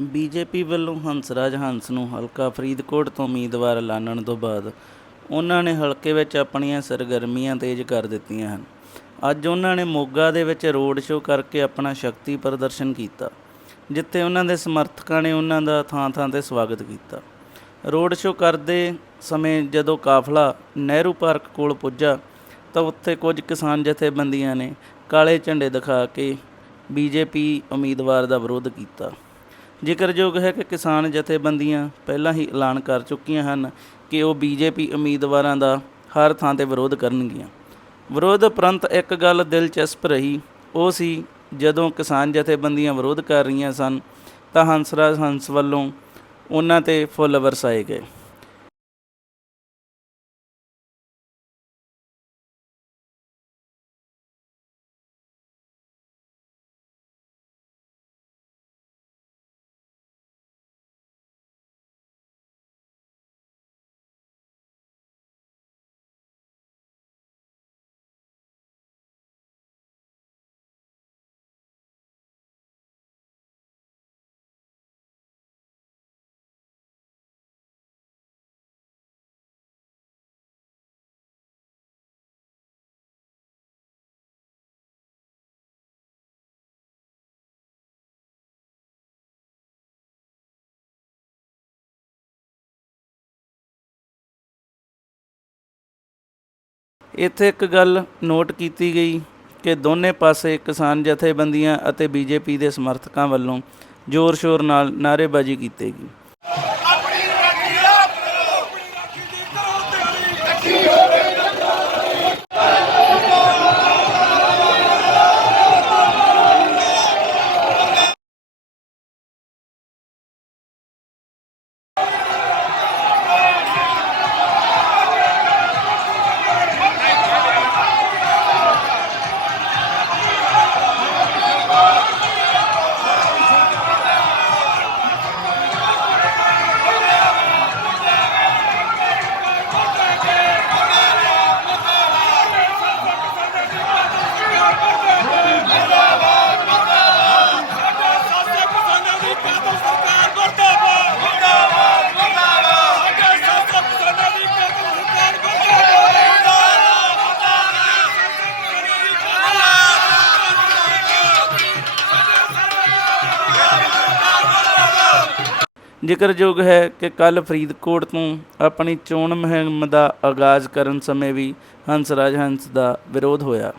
BJP ਵੱਲੋਂ ਹੰਸਰਾਜ ਹੰਸ ਨੂੰ ਹਲਕਾ ਫਰੀਦਕੋਟ ਤੋਂ ਉਮੀਦਵਾਰ ਐਲਾਨਣ ਤੋਂ ਬਾਅਦ ਉਹਨਾਂ ਨੇ ਹਲਕੇ ਵਿੱਚ ਆਪਣੀਆਂ ਸਰਗਰਮੀਆਂ ਤੇਜ਼ ਕਰ ਦਿੱਤੀਆਂ ਹਨ। ਅੱਜ ਉਹਨਾਂ ਨੇ ਮੋਗਾ ਦੇ ਵਿੱਚ ਰੋਡ ਸ਼ੋਅ ਕਰਕੇ ਆਪਣਾ ਸ਼ਕਤੀ ਪ੍ਰਦਰਸ਼ਨ ਕੀਤਾ, ਜਿੱਥੇ ਉਹਨਾਂ ਦੇ ਸਮਰਥਕਾਂ ਨੇ ਉਹਨਾਂ ਦਾ ਥਾਂ-ਥਾਂ ਤੇ ਸਵਾਗਤ ਕੀਤਾ। ਰੋਡ ਸ਼ੋਅ ਕਰਦੇ ਸਮੇਂ ਜਦੋਂ ਕਾਫਲਾ ਨਹਿਰੂ ਪਾਰਕ ਕੋਲ ਪੁੱਜਾ, ਤਾਂ ਉੱਥੇ ਕੁਝ ਕਿਸਾਨ ਜਥੇਬੰਦੀਆਂ ਨੇ ਕਾਲੇ ਝੰਡੇ ਦਿਖਾ ਕੇ ਬੀਜੇਪੀ ਉਮੀਦਵਾਰ ਦਾ ਵਿਰੋਧ ਕੀਤਾ। ਜ਼ਿਕਰਯੋਗ ਹੈ ਕਿ ਕਿਸਾਨ ਜਥੇਬੰਦੀਆਂ ਪਹਿਲਾਂ ਹੀ ਐਲਾਨ ਕਰ ਚੁੱਕੀਆਂ ਹਨ ਕਿ ਉਹ ਬੀਜੇਪੀ ਉਮੀਦਵਾਰਾਂ ਦਾ ਹਰ ਥਾਂ ਤੇ ਵਿਰੋਧ ਕਰਨਗੀਆਂ। ਵਿਰੋਧ ਉਪਰੰਤ ਇੱਕ ਗੱਲ ਦਿਲਚਸਪ ਰਹੀ, ਉਹ ਸੀ ਜਦੋਂ ਕਿਸਾਨ ਜਥੇਬੰਦੀਆਂ ਵਿਰੋਧ ਕਰ ਰਹੀਆਂ ਸਨ, ਤਾਂ ਹੰਸਰਾਜ ਹੰਸ ਵੱਲੋਂ ਉਹਨਾਂ ਤੇ ਫੁੱਲ ਵਰਸਾਏ ਗਏ। ਇੱਥੇ ਇੱਕ ਗੱਲ ਨੋਟ ਕੀਤੀ ਗਈ ਕਿ ਦੋਨੇ ਪਾਸੇ ਕਿਸਾਨ ਜਥੇਬੰਦੀਆਂ ਅਤੇ ਬੀਜੇਪੀ ਦੇ ਸਮਰਥਕਾਂ ਵੱਲੋਂ ਜ਼ੋਰ-ਸ਼ੋਰ ਨਾਲ ਨਾਅਰੇਬਾਜ਼ੀ ਕੀਤੀ ਗਈ। ਜ਼ਿਕਰਯੋਗ ਹੈ ਕਿ ਕੱਲ ਫਰੀਦਕੋਟ ਤੋਂ ਆਪਣੀ ਚੋਣ ਮੁਹਿੰਮ ਦਾ ਆਗਾਜ਼ ਕਰਨ ਸਮੇਂ ਵੀ ਹੰਸਰਾਜ ਹੰਸ ਦਾ ਵਿਰੋਧ ਹੋਇਆ।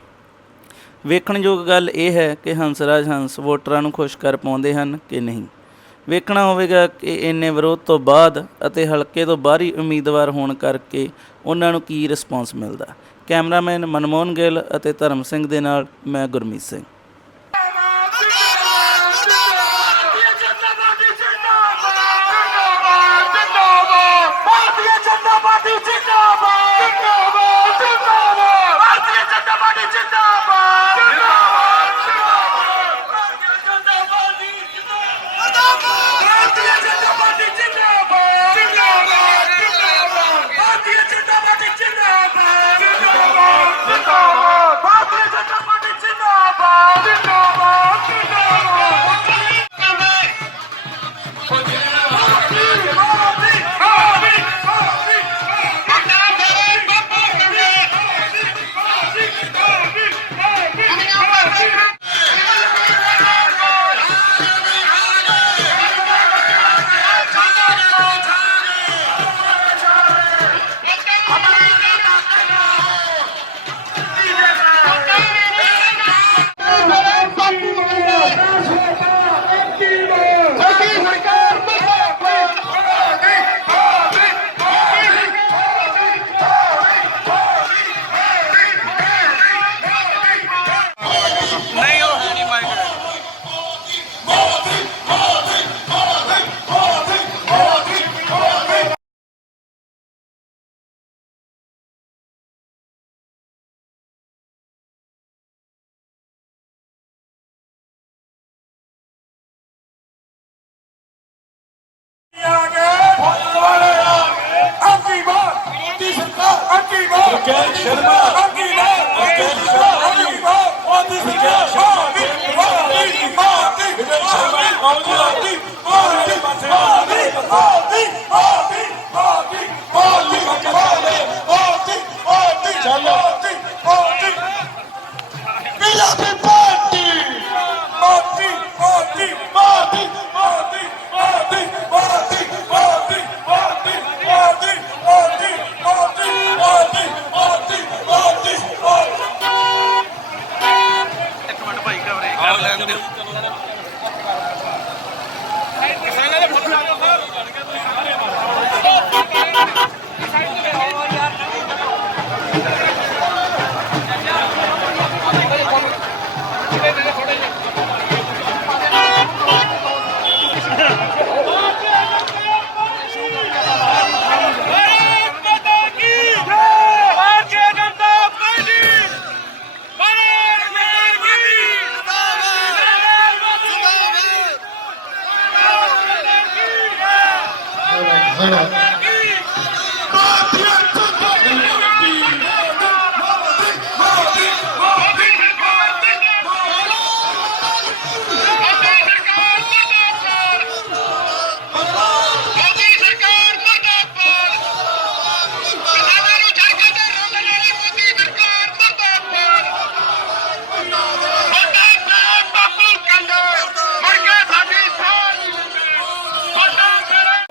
ਵੇਖਣਯੋਗ ਗੱਲ ਇਹ ਹੈ ਕਿ ਹੰਸਰਾਜ ਹੰਸ ਵੋਟਰਾਂ ਨੂੰ ਖੁਸ਼ ਕਰ ਪਾਉਂਦੇ ਹਨ ਕਿ ਨਹੀਂ। ਵੇਖਣਾ ਹੋਵੇਗਾ ਕਿ ਇੰਨੇ ਵਿਰੋਧ ਤੋਂ ਬਾਅਦ ਅਤੇ ਹਲਕੇ ਤੋਂ ਬਾਹਰੀ ਉਮੀਦਵਾਰ ਹੋਣ ਕਰਕੇ ਉਹਨਾਂ ਨੂੰ ਕੀ ਰਿਸਪਾਂਸ ਮਿਲਦਾ। ਕੈਮਰਾਮੈਨ ਮਨਮੋਹਨ ਗਿੱਲ ਅਤੇ ਧਰਮ ਸਿੰਘ ਦੇ ਨਾਲ ਮੈਂ Gurmeet Singh. Mukesh Sharma. Mukesh Sharma. Mukesh Sharma. Vijay Sharma. Vijay Sharma.